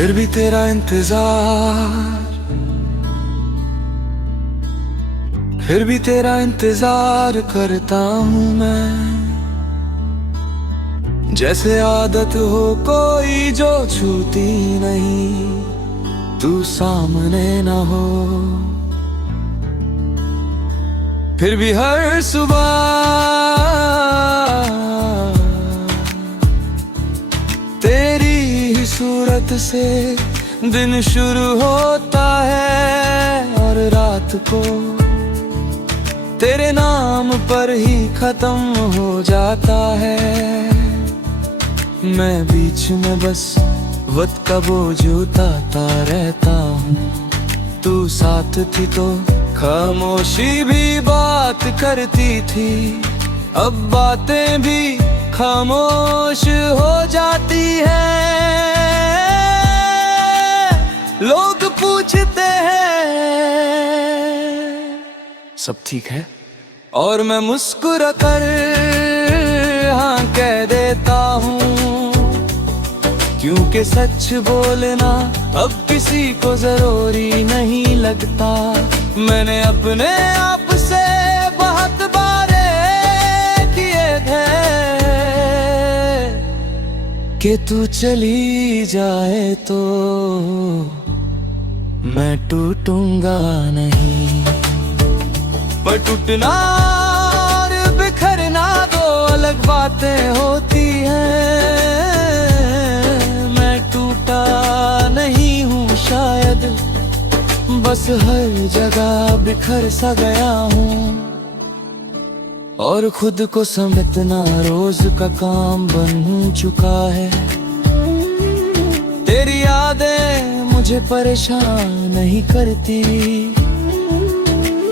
फिर भी तेरा इंतजार, फिर भी तेरा इंतजार करता हूँ मैं। जैसे आदत हो कोई जो छूती नहीं, तू सामने ना हो। फिर भी हर सुबह तेरी ही सूरत से दिन शुरू होता है, और रात को तेरे नाम पर ही खत्म हो जाता है। मैं बीच में बस वक्त का बोझ उठाता रहता हूँ। तू साथ थी तो खामोशी भी बात करती थी, अब बातें भी खामोश हो जाती है। लोग पूछते हैं सब ठीक है, और मैं मुस्कुरा कर हाँ कह देता हूँ, क्योंकि सच बोलना अब किसी को जरूरी नहीं लगता। मैंने अपने आप से बहुत बारे किए थे कि तू चली जाए तो मैं टूटूंगा नहीं। पर टूटना और बिखरना दो अलग बातें होती हैं। मैं टूटा नहीं हूँ शायद, बस हर जगह बिखर सा गया हूँ, और खुद को समेटना रोज का काम बन चुका है। तेरी यादें मुझे परेशान नहीं करती,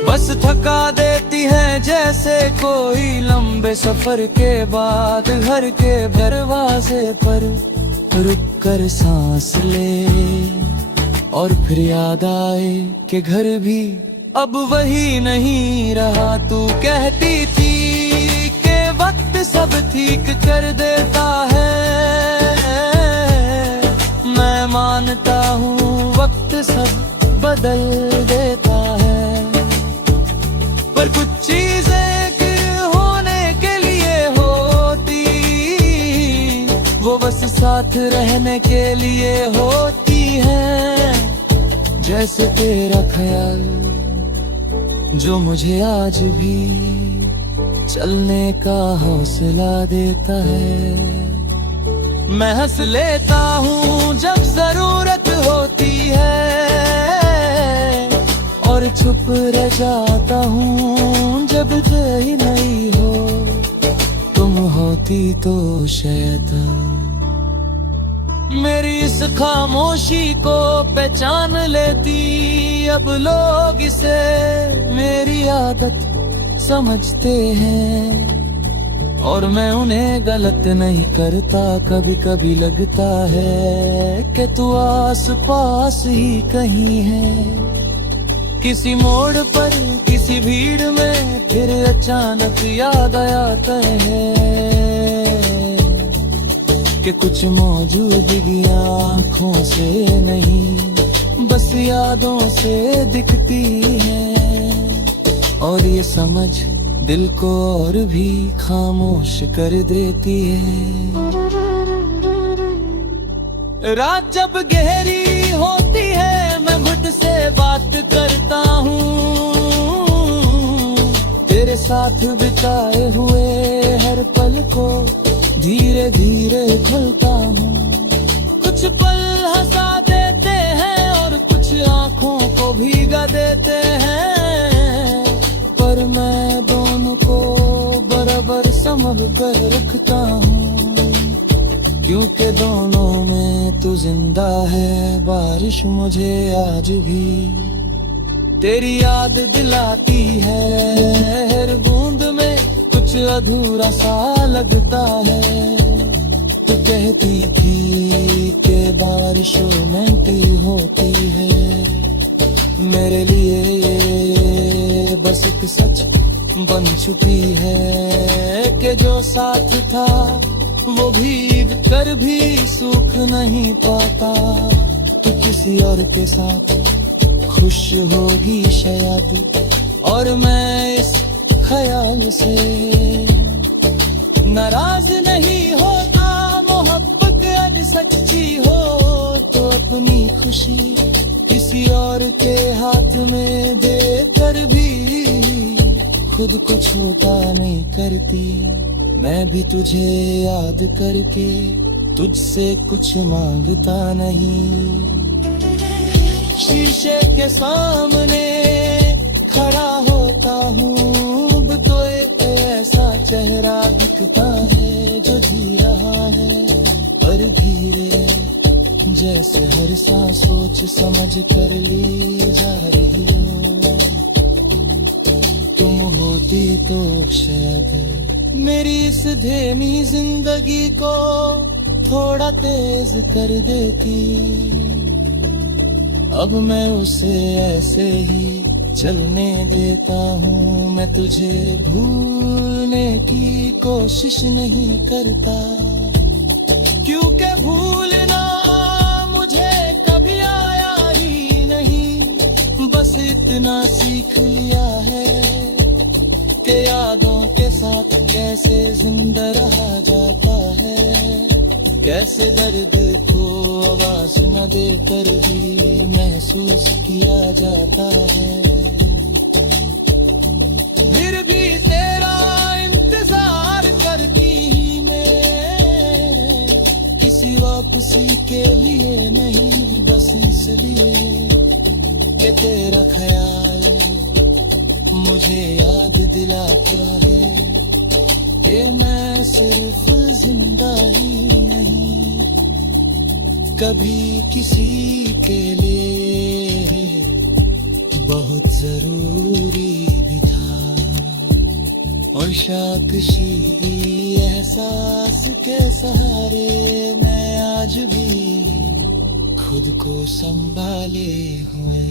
बस थका देती है जैसे कोई लंबे सफर के बाद घर के दरवाजे पर रुक कर सांस ले, और फिर याद आए कि घर भी अब वही नहीं रहा। तू कहती थी कि वक्त सब ठीक कर देता है, मैं मानता हूँ वक्त सब बदल देता है। पर कुछ चीजें होने के लिए होती, वो बस साथ रहने के लिए होती है। जैसे तेरा ख्याल जो मुझे आज भी चलने का हौसला देता है। मैं हंस लेता हूँ जब जरूरत होती है, और चुप रह जाता हूँ जब कहीं नहीं हो। तुम होती तो शायद मेरी इस खामोशी को पहचान लेती। अब लोग इसे मेरी आदत समझते हैं, और मैं उन्हें गलत नहीं करता। कभी कभी लगता है कि तू आस पास ही कहीं है, किसी मोड़ पर किसी भीड़ में। फिर अचानक याद आता है कि कुछ मौजूदगी आँखों से नहीं, बस यादों से दिखती है। और ये समझ दिल को और भी खामोश कर देती है। रात जब गहरी होती है मैं खुद से बात करता हूँ, तेरे साथ बिताए हुए हर पल को धीरे धीरे खुलता हूँ। कुछ पल हंसा देते हैं और कुछ आँखों को भीगा देते हैं, पर मैं दोनों को बराबर संभल कर रखता हूँ, क्योंकि दोनों में तू जिंदा है। बारिश मुझे आज भी तेरी याद दिलाती है, हर बूंद में कुछ अधूरा सा लगता है। तू कहती थी कि बारिश रोमांटिक होती है, मेरे लिए ये बस एक सच बन चुकी है कि जो साथ था वो भीग कर भी सूख नहीं पाता। किसी और के साथ खुश होगी शायद, और मैं इस ख्याल से नाराज नहीं होता। मोहब्बत अगर सच्ची हो तो अपनी खुशी किसी और के हाथ में देकर भी खुद को छोटा नहीं करती। मैं भी तुझे याद करके तुझसे कुछ मांगता नहीं। शीशे के सामने खड़ा होता हूँ तो ऐसा चेहरा दिखता है जो जी रहा है, पर धीरे जैसे हर सांस सोच समझ कर ली जा रही हो। तुम होती तो शायद मेरी इस धीमी जिंदगी को थोड़ा तेज कर देती। अब मैं उसे ऐसे ही चलने देता हूँ। मैं तुझे भूलने की कोशिश नहीं करता, क्योंकि भूलना मुझे कभी आया ही नहीं। बस इतना सीख लिया है कि यादों के साथ कैसे जिंदा रहा जाता है, कैसे दर्द को आवाज न देकर भी महसूस किया जाता है। फिर भी तेरा इंतजार करती ही मैं, किसी वापसी के लिए नहीं, बस इसलिए कि तेरा ख्याल मुझे याद दिलाता है कि मैं सिर्फ जिंदा ही नहीं, कभी किसी के लिए बहुत जरूरी भी था। और शाकशी एहसास के सहारे मैं आज भी खुद को संभाले हुए